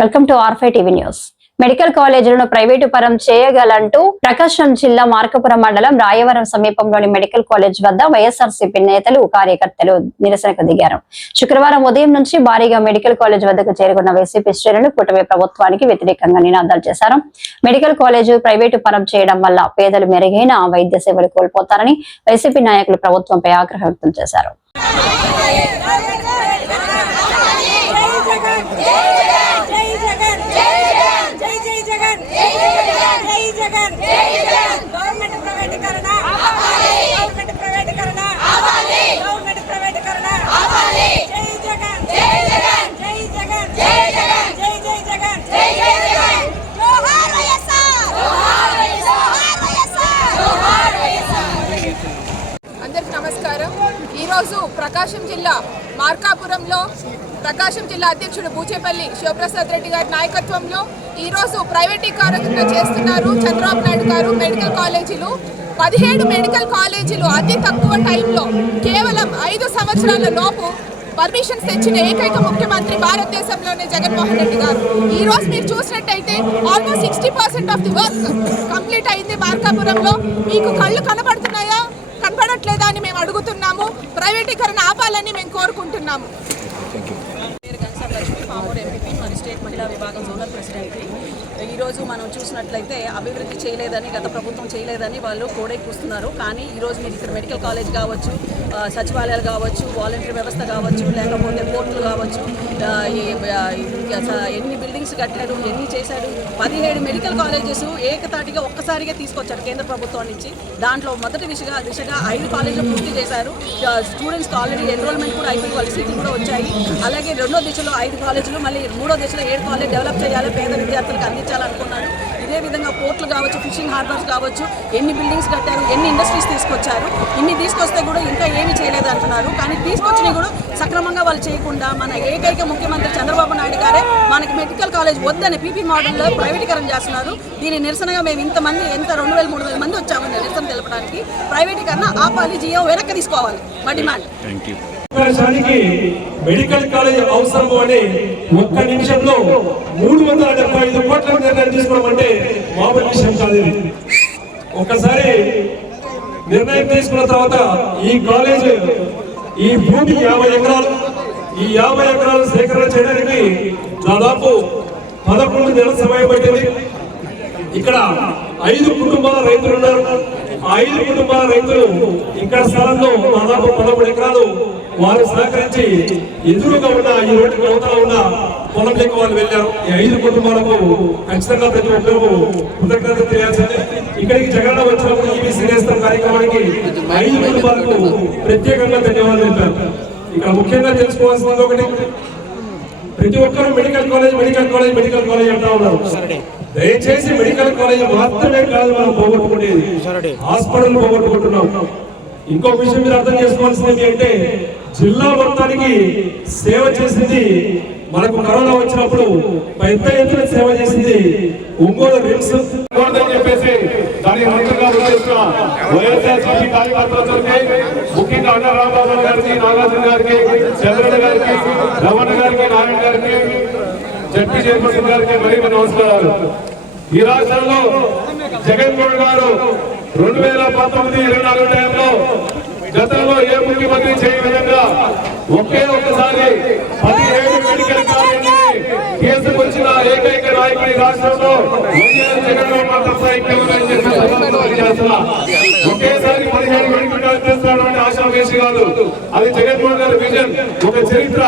Welcome to R five TV news. Medical కాలేజీలను private పరం చేయగలంటూ ప్రకాశం జిల్లా మార్కాపురం మండలం రాయవరం సమీపంలోని మెడికల్ కాలేజ్ వద్ద వైఎస్ఆర్సీపీ నేతలు కార్యకర్తలు నిరసనకు దిగారు. శుక్రవారం ఉదయం నుంచి భారీగా మెడికల్ కాలేజ్ వద్దకు చేరుకున్న వైసీపీ శ్రేణులు కూటమి ప్రభుత్వానికి వ్యతిరేకంగా నినాదాలు చేశారు. మెడికల్ కాలేజు ప్రైవేటు పరం చేయడం వల్ల పేదలు మెరుగైన వైద్య సేవలు కోల్పోతారని వైసీపీ నాయకులు ప్రభుత్వంపై ఆగ్రహం వ్యక్తం చేశారు. నమస్కారం. ఈరోజు ప్రకాశం జిల్లా మార్కాపురంలో ప్రకాశం జిల్లా అధ్యక్షుడు బూచేపల్లి శివప్రసాద్ రెడ్డి గారి నాయకత్వంలో ఈరోజు ప్రైవేటీకరణ చేస్తున్నారు చంద్రబాబు నాయుడు గారు. మెడికల్ కాలేజీలు 17 మెడికల్ కాలేజీలు అతి తక్కువ టైంలో కేవలం 5 సంవత్సరాల లోపు పర్మిషన్స్ తెచ్చిన ఏకైక ముఖ్యమంత్రి భారతదేశంలోనే జగన్మోహన్ రెడ్డి గారు. ఈ రోజు మీరు చూసినట్టయితే almost 60% of the work complete అయింది మార్కాపురంలో. మీకు కళ్ళు కనబడుతున్నాయా, కనపడట్లేదా అని మేము అడుగుతున్నాము. ప్రైవేటీకరణ ఆపాలని మేము కోరుకుంటున్నాము. మరి స్టేట్ మహిళా విభాగం జోనల్ ప్రెసిడెంట్ని ఈరోజు మనం చూసినట్లయితే అభివృద్ధి చేయలేదని, గత ప్రభుత్వం చేయలేదని వాళ్ళు కోడెక్కుస్తున్నారు. కానీ ఈరోజు మీరు ఇక్కడ మెడికల్ కాలేజ్ కావచ్చు, సచివాలయాలు కావచ్చు, వాలంటరీ వ్యవస్థ కావచ్చు, లేకపోతే కోర్టులు కావచ్చు, ఎన్ని బిల్డింగ్స్ కట్టాడు, ఎన్ని చేశాడు. 17 మెడికల్ కాలేజెస్ ఏకతాటిగా ఒక్కసారిగా తీసుకొచ్చారు కేంద్ర ప్రభుత్వం నుంచి. దాంట్లో మొదటి దిశగా 5 కాలేజీలు పూర్తి చేశారు. స్టూడెంట్స్కి ఆల్రెడీ ఎన్రోల్మెంట్ కూడా అయిపోయి వాళ్ళ సీట్లు కూడా వచ్చాయి. అలాగే రెండో దిశలో 5 కాలేజీలు, మళ్ళీ మూడో దిశలో 7 కాలేజ్ డెవలప్ చేయాలి, పేద విద్యార్థులకు అందించాలనుకున్నారు. ఇదే విధంగా పోర్టులు కావచ్చు, ఫిషింగ్ హార్బర్స్ కావచ్చు, ఎన్ని బిల్డింగ్స్ కట్టారు, ఎన్ని ఇండస్ట్రీస్ తీసుకొచ్చారు. ఇన్ని తీసుకొస్తే కూడా ఇంకా ఏమీ చేయలేదు అంటున్నారు. కానీ తీసుకొచ్చినవి కూడా సక్రమంగా వాళ్ళు చేయకుండా మన ఏకైక ముఖ్యమంత్రి చంద్రబాబు నాయుడు గారే మనకి మెడికల్ కాలేజ్ వద్దని పీపీ మోడల్లో ప్రైవేటీకరణ చేస్తున్నారు. దీని నిరసనగా మేము ఎంత 2000-3000 మంది వచ్చామని నిరసన తెలపడానికి. ప్రైవేటీకరణ ఆపాలి, జియో వెనక్కి తీసుకోవాలి మా డిమాండ్. మెడికల్ కాలేజ్ అవసరము అని ఒక్క నిమిషంలో 375 కోట్ల నిర్ణయం తీసుకోవడం అంటే మామూలు విషయం కాదు. ఒకసారి నిర్ణయం తీసుకున్న తర్వాత ఈ కాలేజ్, ఈ భూమి 50 ఎకరాలు, ఈ 50 ఎకరాలు సేకరణ చేయడానికి దాదాపు 11 నెలల సమయం పట్టింది. ఇక్కడ 5 కుటుంబాల రైతులు ఉన్నారు. ఆ 5 కుటుంబాల రైతులు ఇక్కడ స్థలంలో దాదాపు 13 ఎకరాలు వారు సహకరించి ఎదురుగా ఉన్న ఈ రోడ్డుకి అవతల ఉన్న పొలంలోకి వాళ్ళు వెళ్ళారు. ఈ 5 కుటుంబాలకు ఖచ్చితంగా ప్రతి ఒక్కరూ కృతజ్ఞత తెలియాల్సిందే. ఇక్కడికి జగన్ వచ్చినప్పుడు ఈబీసీ నేస్తం కార్యక్రమానికి 5 కుటుంబాలకు ప్రత్యేకంగా ధన్యవాదాలు తెలిపారు. ఇక్కడ ముఖ్యంగా తెలుసుకోవాల్సింది ఒకటి, ప్రతి ఒక్కరూ మెడికల్ కాలేజ్ అంటా ఉన్నారు. దయచేసి మెడికల్ కాలేజ్ మాత్రమే కాదు మనం పోగొట్టుకునేది, హాస్పిటల్ పోగొట్టుకుంటున్నాం. ఇంకొక విషయం మీరు అర్థం చేసుకోవాల్సింది అంటే జిల్లా మొత్తానికి సేవ చేసింది, మనకు కరోనా వచ్చినప్పుడు పెద్ద ఎత్తున సేవ చేసింది ఒంగోలు రిమ్స్ చెప్పేసి దాని వైఎస్ఆర్సీపీ కార్యకర్తలకి, ముఖ్యంగా అన్న రామబాబు గారికి, నాగార్జున గారికి, చంద్రన్న గారికి, రమణ గారికి, నారాయణ గారికి, జడ్పీ చైర్మన్ గారికి మరీ నమస్కారాలు. ఈ రాష్ట్రంలో జగన్మోహన్ గారు 2019-24 టైంలో గతంలో ఏ ముఖ్యమంత్రి చేయని విధంగా ఒక్కసారి 17 మెడికల్ కాలేజీని తీసుకొచ్చిన ఏకైక నాయకుడి రాష్ట్రంలో ఒకేసారి 17 మెడికల్ కాలేజ్ చేస్తున్నటువంటి ఆశావేశి కాదు. అది జగన్మోహన్ గారి విజన్, ఒక చరిత్ర.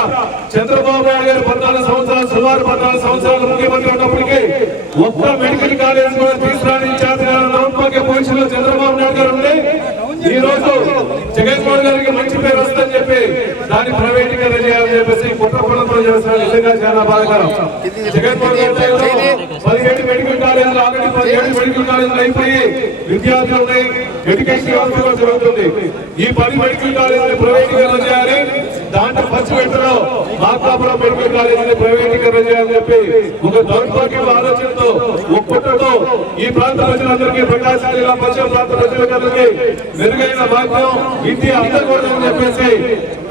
చంద్రబాబు నాయుడు గారు 14 సంవత్సరాలు, సుమారు 14 సంవత్సరాలు ముఖ్యమంత్రి ఉన్నప్పటికీ ఒక్క మెడికల్ కాలేజ్ కూడా తీసుకురాని దౌర్భాగ్య పొజిషన్లో చంద్రబాబు నాయుడు గారు ఉండే ఈ రోజు జగన్మోహన్ గారికి మంచి పేరు వస్తుందని చెప్పి దాన్ని ప్రైవేటీకరణ చేయాలని చెప్పేసి కుట్రపూర్ణంతో చేస్తున్నారు. నిజంగా చాలా బాధాకరం. జగన్మోహన్ గారు 17 మెడికల్ కాలేజీలు, ఆల్రెడీ 17 మెడికల్ కాలేజీలు అయిపోయి విద్యార్థులు ఉన్నాయి, ఎడ్యుకేషన్ వ్యవస్థ కూడా జరుగుతుంది. ఈ 10 మెడికల్ కాలేజీని ప్రైవేటీకరణ చేయాలి. దాంట్లో ఫస్ట్ వెంటనే మార్కాపురం మెడికల్ కాలేజీని ప్రైవేటీకరణ చేయాలని చెప్పి ఒక దౌర్భాగ్య ఆలోచనతో, ఒక్కటతో ఈ ప్రాంత ప్రజలందరికీ, ప్రకాశం జిల్లా పశ్చిమ ప్రాంత ప్రజలందరికీ మెరుగైన భాగ్యం, విద్య అందకూడదని చెప్పేసి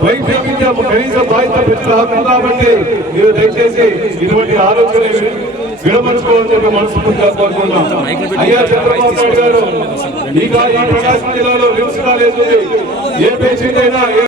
వైద్య విద్య కనీస బాధ్యత ప్రజల హక్కు కాబట్టి మీరు దయచేసి ఇటువంటి ఆలోచన విడమర్చుకోవాలని చెప్పి మనస్ఫూర్తిగా కోరుకుంటున్నాం. అయ్యా చంద్రబాబు నాయుడు గారు, ఈ ప్రకాశం జిల్లాలో విమ్స్ కాలేజ్ ఉంది. ఏ పేషెంట్ అయినా